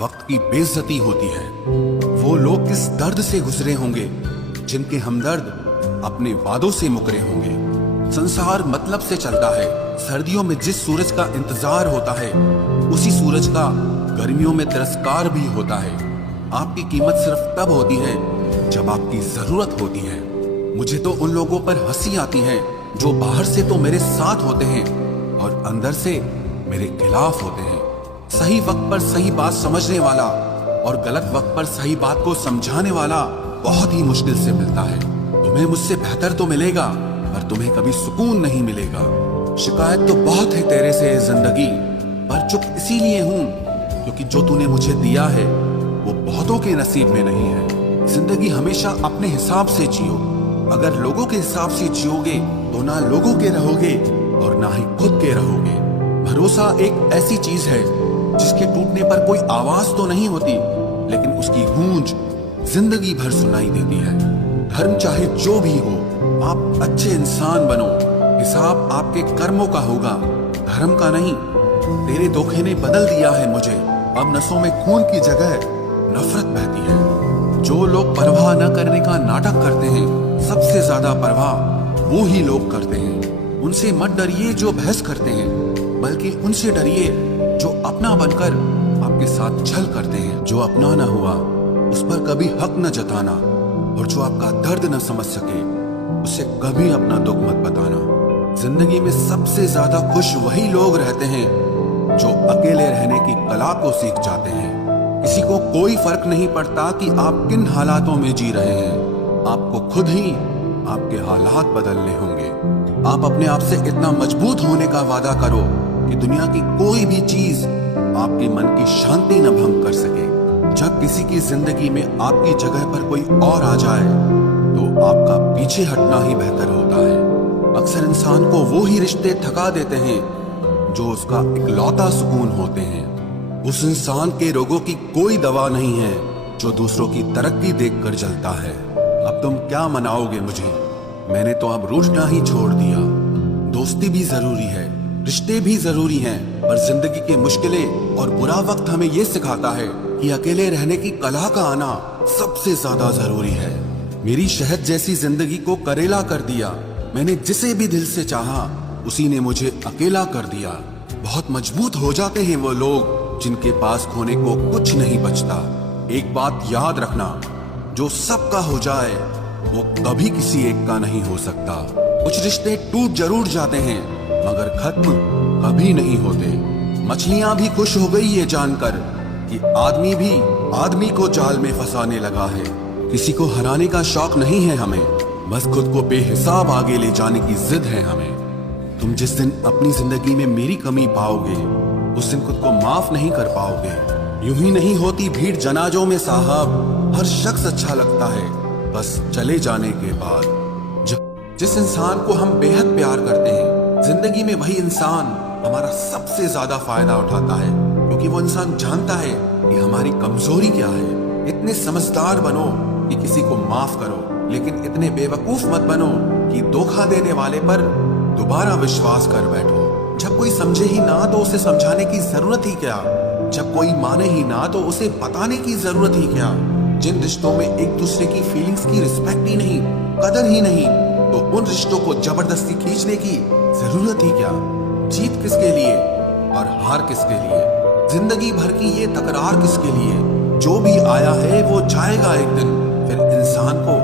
वक्त की बेइज्जती होती है। वो लोग किस दर्द से गुजरे होंगे जिनके हमदर्द अपने वादों से मुकरे होंगे। संसार मतलब से चलता है। सर्दियों में जिस सूरज का इंतजार होता है उसी सूरज का गर्मियों में तिरस्कार भी होता है। आपकी कीमत सिर्फ तब होती है जब आपकी जरूरत होती है। मुझे तो उन लोगों पर हंसी आती है जो बाहर से तो मेरे साथ होते हैं और अंदर से मेरे खिलाफ होते हैं। सही वक्त पर सही बात समझने वाला और गलत वक्त पर सही बात को समझाने वाला बहुत ही मुश्किल से मिलता है। तुम्हें मुझसे बेहतर तो मिलेगा पर तुम्हें कभी सुकून नहीं मिलेगा। शिकायत तो बहुत है तेरे से जिंदगी, पर चुप इसीलिए हूँ क्योंकि जो तूने मुझे दिया है वो बहुतों के नसीब में नहीं है। जिंदगी हमेशा अपने हिसाब से जियो। अगर लोगों के हिसाब से जियोगे तो ना लोगों के रहोगे और ना ही खुद के रहोगे। भरोसा एक ऐसी चीज है जिसके टूटने पर कोई आवाज तो नहीं होती, लेकिन उसकी गूंज जिंदगी भर सुनाई देती है। धर्म चाहे जो भी हो, आप अच्छे इंसान बनो। हिसाब आपके कर्मों का होगा, धर्म का नहीं। तेरे धोखे ने बदल दिया है मुझे। अब नसों में खून की जगह नफरत बहती है। जो लोग परवाह न करने का नाटक करते हैं, सबसे ज्यादा परवाह वो ही लोग करते हैं। उनसे मत डरिए जो बहस करते हैं, बल्कि उनसे डरिए जो अपना बनकर आपके साथ छल करते हैं। जो अपना न हुआ उस पर कभी हक न जताना, और जो आपका दर्द न समझ सके उसे कभी अपना दुख मत बताना। जिंदगी में सबसे ज्यादा खुश वही लोग रहते हैं जो अकेले रहने की कला को सीख जाते हैं। किसी को कोई फर्क नहीं पड़ता कि आप किन हालातों में जी रहे हैं। आपको खुद ही आपके हालात बदलने होंगे। आप अपने आप से इतना मजबूत होने का वादा करो कि दुनिया की कोई भी चीज आपके मन की शांति न भंग कर सके। जब किसी की जिंदगी में आपकी जगह पर कोई और आ जाए तो आपका पीछे हटना ही बेहतर होता है। अक्सर इंसान को वो ही रिश्ते थका देते हैं जो उसका इकलौता सुकून होते हैं। उस इंसान के रोगों की कोई दवा नहीं है जो दूसरों की तरक्की देखकर जलता है। अब तुम क्या मनाओगे मुझे? मैंने तो अब रूठना ही छोड़ दिया। दोस्ती भी जरूरी है, रिश्ते भी जरूरी हैं, पर जिंदगी के मुश्किलें और बुरा वक्त हमें ये सिखाता है कि अकेले रहने की कला का आना सबसे ज्यादा जरूरी है। मेरी शहद जैसी जिंदगी को करेला कर दिया। मैंने जिसे भी दिल से चाहा उसी ने मुझे अकेला कर दिया। बहुत मजबूत हो जाते हैं वो लोग जिनके पास खोने को कुछ नहीं बचता। एक बात याद रखना, जो सबका हो जाए वो कभी किसी एक का नहीं हो सकता। कुछ रिश्ते टूट जरूर जाते हैं मगर खत्म कभी नहीं होते। मछलियां भी खुश हो गई ये जानकर कि आदमी भी आदमी को जाल में फंसाने लगा है। किसी को हराने का शौक नहीं है हमें, बस खुद को बेहिसाब आगे ले जाने की जिद है हमें। तुम जिस दिन अपनी जिंदगी में मेरी कमी पाओगे उस दिन खुद को माफ नहीं कर पाओगे। यूं ही नहीं होती भीड़ जनाजों में साहब, हर शख्स अच्छा लगता है बस चले जाने के बाद। जिस इंसान को हम बेहद प्यार करते हैं, जिंदगी में वही इंसान हमारा सबसे ज्यादा फायदा उठाता है, क्योंकि वो इंसान जानता है कि हमारी कमजोरी क्या है। इतने समझदार बनो कि किसी को माफ करो, लेकिन इतने बेवकूफ मत बनो कि धोखा देने वाले पर दोबारा विश्वास कर बैठो। जब कोई समझे ही ना तो उसे समझाने की जरूरत ही क्या। जब कोई माने ही ना तो उसे बताने की जरूरत ही क्या। जिन रिश्तों में एक दूसरे की फीलिंग्स की रिस्पेक्ट ही नहीं, कदर ही नहीं, तो उन रिश्तों को जबरदस्ती खींचने की जरूरत ही क्या। जीत किसके लिए और हार किसके लिए? जिंदगी भर की ये तकरार किसके लिए? जो भी आया है वो जाएगा एक दिन। फिर इंसान को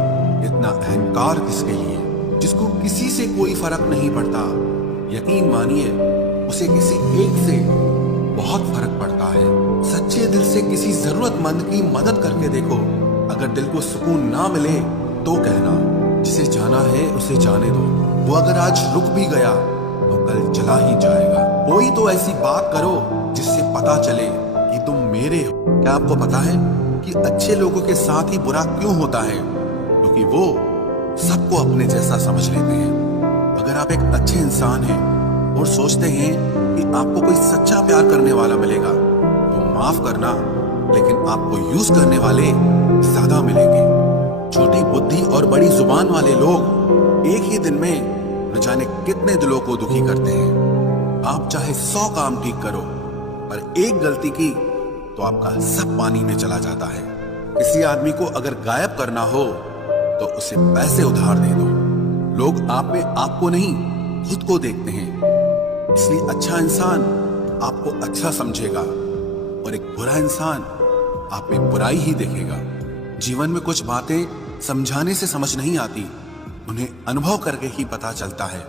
इतना अहंकार किसके लिए, जिसको किसी से कोई फर्क नहीं पड़ता? यकीन मानिए उसे किसी एक से बहुत फर्क पड़ता है। सच्चे दिल से किसी जरूरतमंद की मदद करके देखो। अगर दिल को सुकून ना मिले तो कहना, जिसे जाना है उसे जाने दो। वो अगर आज रुक भी गया तो कल चला ही जाएगा। कोई तो ऐसी बात करो जिससे पता चले कि तुम मेरे हो। क्या आपको पता है कि अच्छे लोगों के साथ ही बुरा क्यों होता है? क्योंकि वो सबको अपने जैसा समझ लेते हैं। अगर आप एक अच्छे इंसान हैं और सोचते हैं कि आपको कोई सच्चा प्यार करने वाला मिलेगा तो माफ करना, लेकिन आपको यूज करने वाले ज्यादा मिलेंगे। छोटी बुद्धि और बड़ी जुबान वाले लोग एक ही दिन में न जाने कितने दिलों को दुखी करते हैं। आप चाहे 100 काम ठीक करो, पर एक गलती की तो आपका सब पानी में चला जाता है। किसी आदमी को अगर गायब करना हो तो उसे पैसे उधार दे दो। लोग आप में आपको नहीं खुद को देखते हैं, इसलिए अच्छा इंसान आपको अच्छा समझेगा और एक बुरा इंसान आप में बुराई ही देखेगा। जीवन में कुछ बातें समझाने से समझ नहीं आती, उन्हें अनुभव करके ही पता चलता है।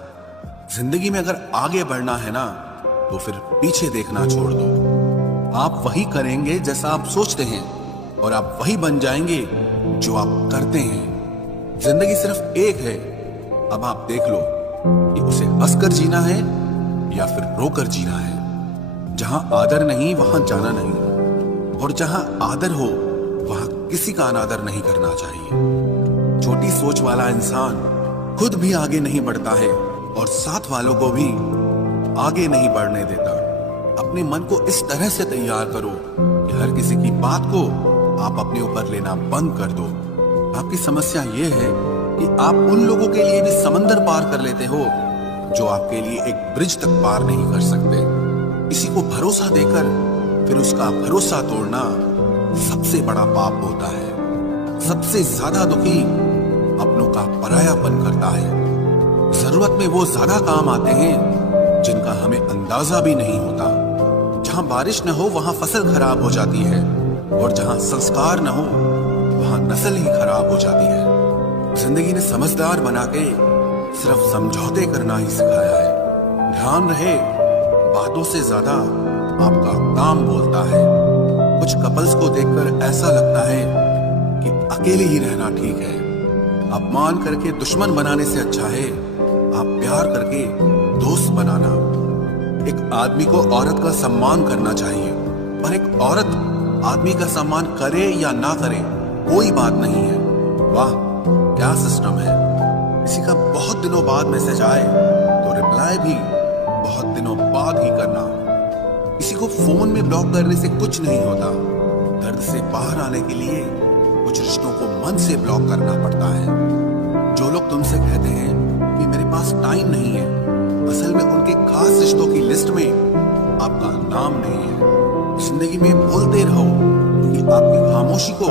जिंदगी में अगर आगे बढ़ना है ना तो फिर पीछे देखना छोड़ दो। आप वही करेंगे जैसा आप सोचते हैं और आप वही बन जाएंगे जो आप करते हैं। जिंदगी सिर्फ एक है, अब आप देख लो कि उसे हंसकर जीना है या फिर रोकर जीना है। जहां आदर नहीं वहां जाना नहीं, और जहां आदर हो वहां किसी का अनादर नहीं करना चाहिए। छोटी सोच वाला इंसान खुद भी आगे नहीं बढ़ता है और साथ वालों को भी आगे नहीं बढ़ने देता। अपने मन को इस तरह से तैयार करो कि हर किसी की बात को आप अपने ऊपर लेना बंद कर दो। आपकी समस्या ये है कि आप उन लोगों के लिए भी समंदर पार कर लेते हो जो आपके लिए एक ब्रिज तक पार नहीं कर सकते। किसी को भरोसा देकर फिर उसका भरोसा तोड़ना सबसे बड़ा पाप होता है। सबसे ज्यादा दुखी अपनों का परायापन करता है। जरूरत में वो ज्यादा काम आते हैं जिनका हमें अंदाजा भी नहीं होता। जहां बारिश न हो वहां फसल खराब हो जाती है, और जहां संस्कार न हो वहां नस्ल ही खराब हो जाती है। जिंदगी ने समझदार बना के सिर्फ समझौते करना ही सिखाया है। ध्यान रहे, बातों से ज्यादा आपका काम बोलता है। कुछ कपल्स को देखकर ऐसा लगता है कि अकेले ही रहना ठीक है। अपमान करके दुश्मन बनाने से अच्छा है आप प्यार करके दोस्त बनाना। एक आदमी को औरत का सम्मान करना चाहिए, पर एक औरत आदमी का सम्मान करे या ना करे कोई बात नहीं है। वाह क्या सिस्टम है। किसी का बहुत दिनों बाद मैसेज आए तो रिप्लाई भी बहुत दिनों बाद ही करना। किसी को फोन में ब्लॉक करने से कुछ नहीं होता। दर्द से बाहर आने के लिए कुछ रिश्तों को मन से ब्लॉक करना पड़ता है। जो लोग तुमसे कहते हैं कि मेरे पास टाइम नहीं है, असल में उनके खास रिश्तों की लिस्ट में आपका नाम नहीं है। जिंदगी में बोलते रहो, क्योंकि आपकी खामोशी को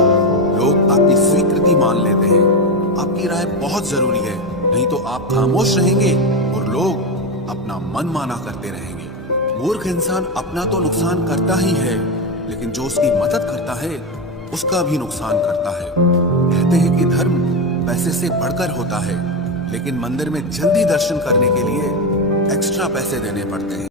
लोग आपकी स्वीकृति मान लेते हैं। आपकी राय बहुत जरूरी है, नहीं तो आप खामोश रहेंगे और लोग अपना मन माना करते रहेंगे। मूर्ख इंसान अपना तो नुकसान करता ही है, लेकिन जो उसकी मदद करता है उसका भी नुकसान करता है। कहते हैं कि धर्म पैसे से बढ़कर होता है, लेकिन मंदिर में जल्दी दर्शन करने के लिए एक्स्ट्रा पैसे देने पड़ते हैं।